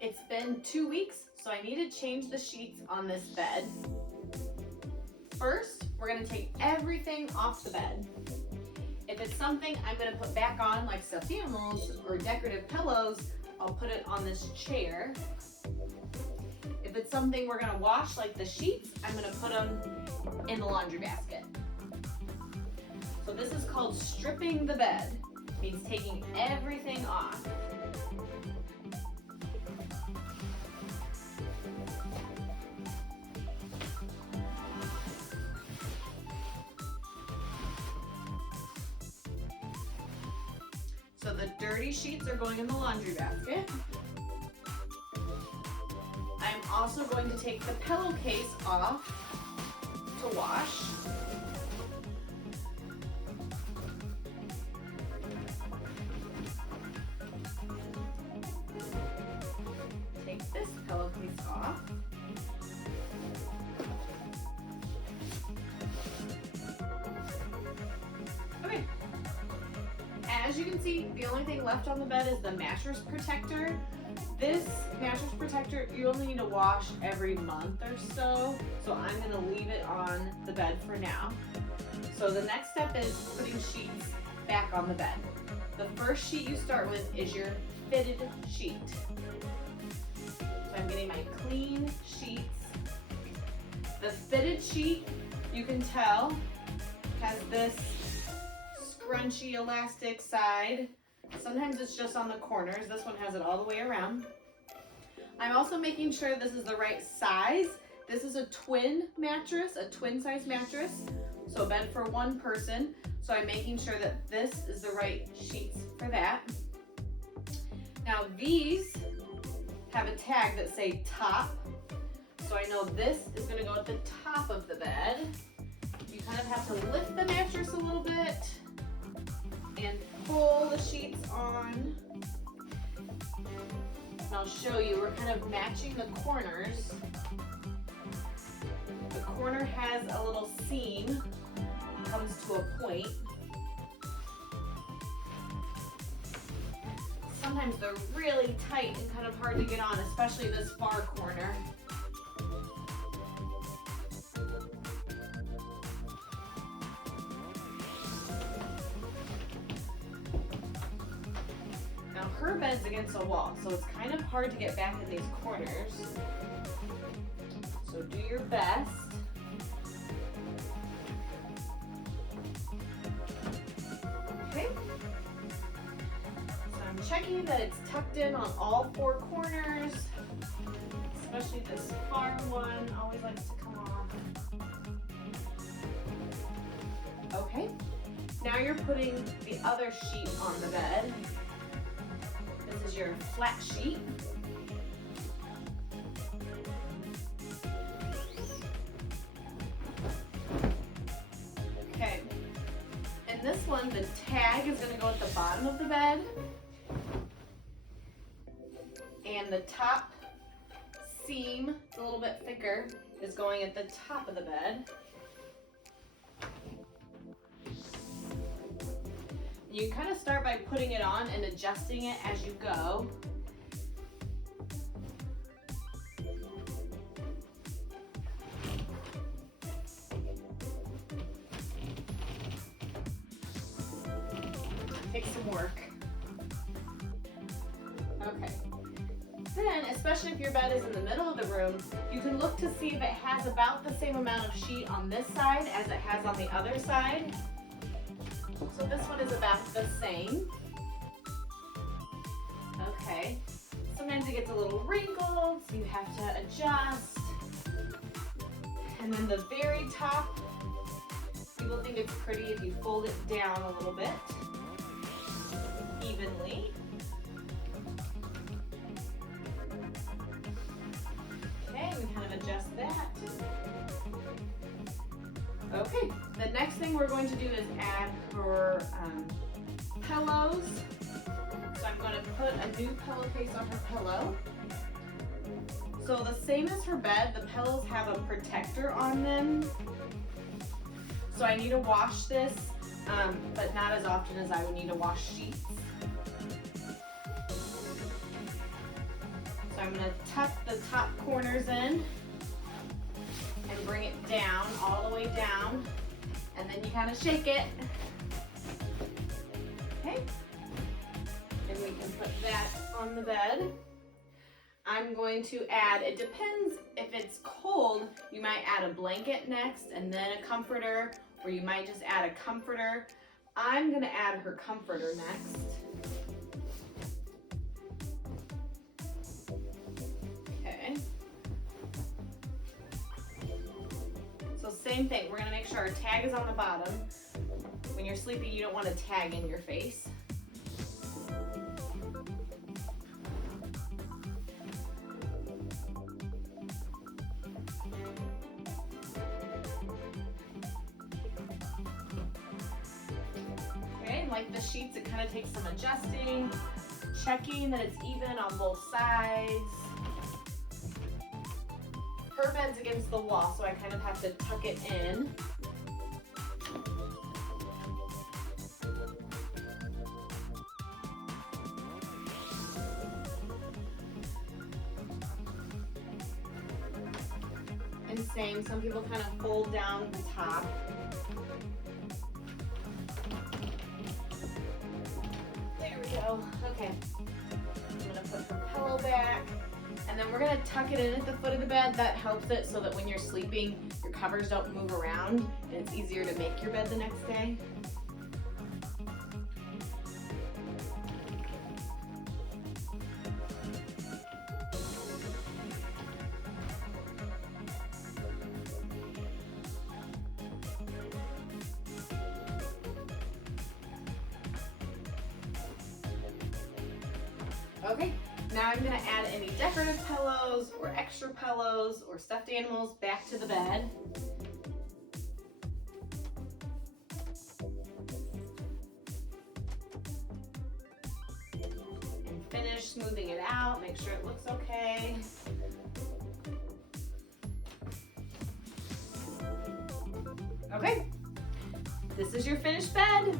It's been 2 weeks, so I need to change the sheets on this bed. First, we're gonna take everything off the bed. If it's something I'm gonna put back on, like stuffed animals or decorative pillows, I'll put it on this chair. If it's something we're gonna wash, like the sheets, I'm gonna put them in the laundry basket. So this is called stripping the bed. It means taking everything off. So the dirty sheets are going in the laundry basket. I'm also going to take the pillowcase off to wash. Take this pillowcase off. Okay. As you can see, the only thing left on the bed is the mattress protector. This mattress protector, you only need to wash every month or so. So I'm gonna leave it on the bed for now. So the next step is putting sheets back on the bed. The first sheet you start with is your fitted sheet. So I'm getting my clean sheets. The fitted sheet, you can tell, has this scrunchy elastic side. Sometimes it's just on the corners. This one has it all the way around. I'm also making sure this is the right size. This is a twin mattress, a twin size mattress. So a bed for one person. So I'm making sure that this is the right sheets for that. Now these have a tag that say top. So I know this is gonna go at the top of the bed. You kind of have to lift the mattress a little bit and pull the sheets on. And I'll show you, we're kind of matching the corners. The corner has a little seam, comes to a point. Sometimes they're really tight and kind of hard to get on, especially this far corner. Her bed's against a wall, so it's kind of hard to get back in these corners. So do your best. Okay. So I'm checking that it's tucked in on all four corners, especially this far one always likes to come off. Okay. Now you're putting the other sheet on the bed. This is your flat sheet. Okay. And this one, the tag is going to go at the bottom of the bed. And the top seam, a little bit thicker, is going at the top of the bed. You kind of start by putting it on and adjusting it as you go. Takes some work. Okay. Then, especially if your bed is in the middle of the room, you can look to see if it has about the same amount of sheet on this side as it has on the other side. So this one is about the same. Okay. Sometimes it gets a little wrinkled, so you have to adjust. And then the very top, people think it's pretty if you fold it down a little bit evenly. Okay, we kind of adjust that. Okay, the next thing we're going to do is add her pillows. So I'm going to put a new pillowcase on her pillow. So the same as her bed, the pillows have a protector on them. So I need to wash this but not as often as I would need to wash sheets. So I'm gonna tuck the top corners in and bring it down, all the way down, and then you kind of shake it. Okay, and we can put that on the bed. I'm going to add, it depends, if it's cold, you might add a blanket next and then a comforter, or you might just add a comforter. I'm gonna add her comforter next. Okay. So same thing, we're gonna make sure our tag is on the bottom. When you're sleeping, you don't want a tag in your face. Like the sheets, it kind of takes some adjusting, checking that it's even on both sides. Her bed's against the wall, so I kind of have to tuck it in. And same, some people kind of fold down the top. Okay, I'm gonna put her pillow back, and then we're gonna tuck it in at the foot of the bed. That helps it so that when you're sleeping, your covers don't move around, and it's easier to make your bed the next day. Okay, now I'm gonna add any decorative pillows or extra pillows or stuffed animals back to the bed. And finish smoothing it out, make sure it looks okay. Okay, this is your finished bed.